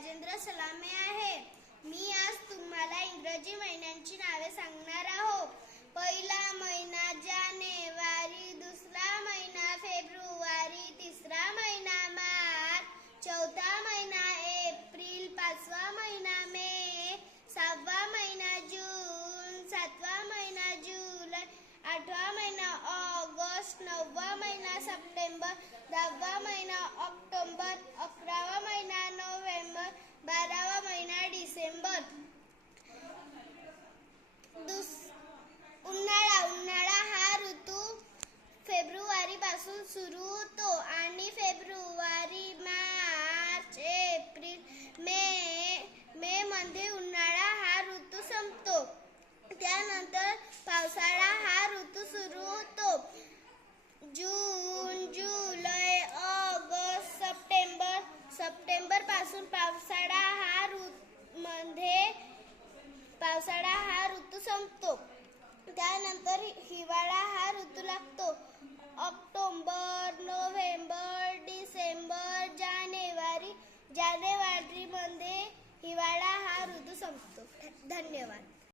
Rajendra Salameh आहे. मी आज तुम्हाला इंग्रजी महिन्यांची नावे सांगणार आहोत पहिला महिना जानेवारी, दुसरा महिना फेब्रुवारी, तिसरा महिना मार्च, चौथा महिना एप्रिल, पाचवा महिना मे, सहावा महिना जून, सातवा महिना जुलै, आठवा महिना ऑगस्ट, नववा महिना सप्टेंबर, दहावा महिना ऑक्टोबर दुस उन्हाळा उन्हाळा हा ऋतू फेब्रुवारी पासून सुरू होतो आणि फेब्रुवारी, मार्च, एप्रिल, मे मे मध्ये उन्हाळा हा ऋतू संपतो. त्यानंतर पावसाळा हा ऋतू सुरू होतो. जून, जुलै, ऑगस्ट, सप्टेंबर सप्टेंबर पासून पावसाळा संपतो. त्यानंतर हिवाळा हा ऋतू लागतो. ऑक्टोबर नोव्हेंबर डिसेंबर जानेवारी जानेवारीमध्ये हिवाळा हा ऋतू संपतो. धन्यवाद.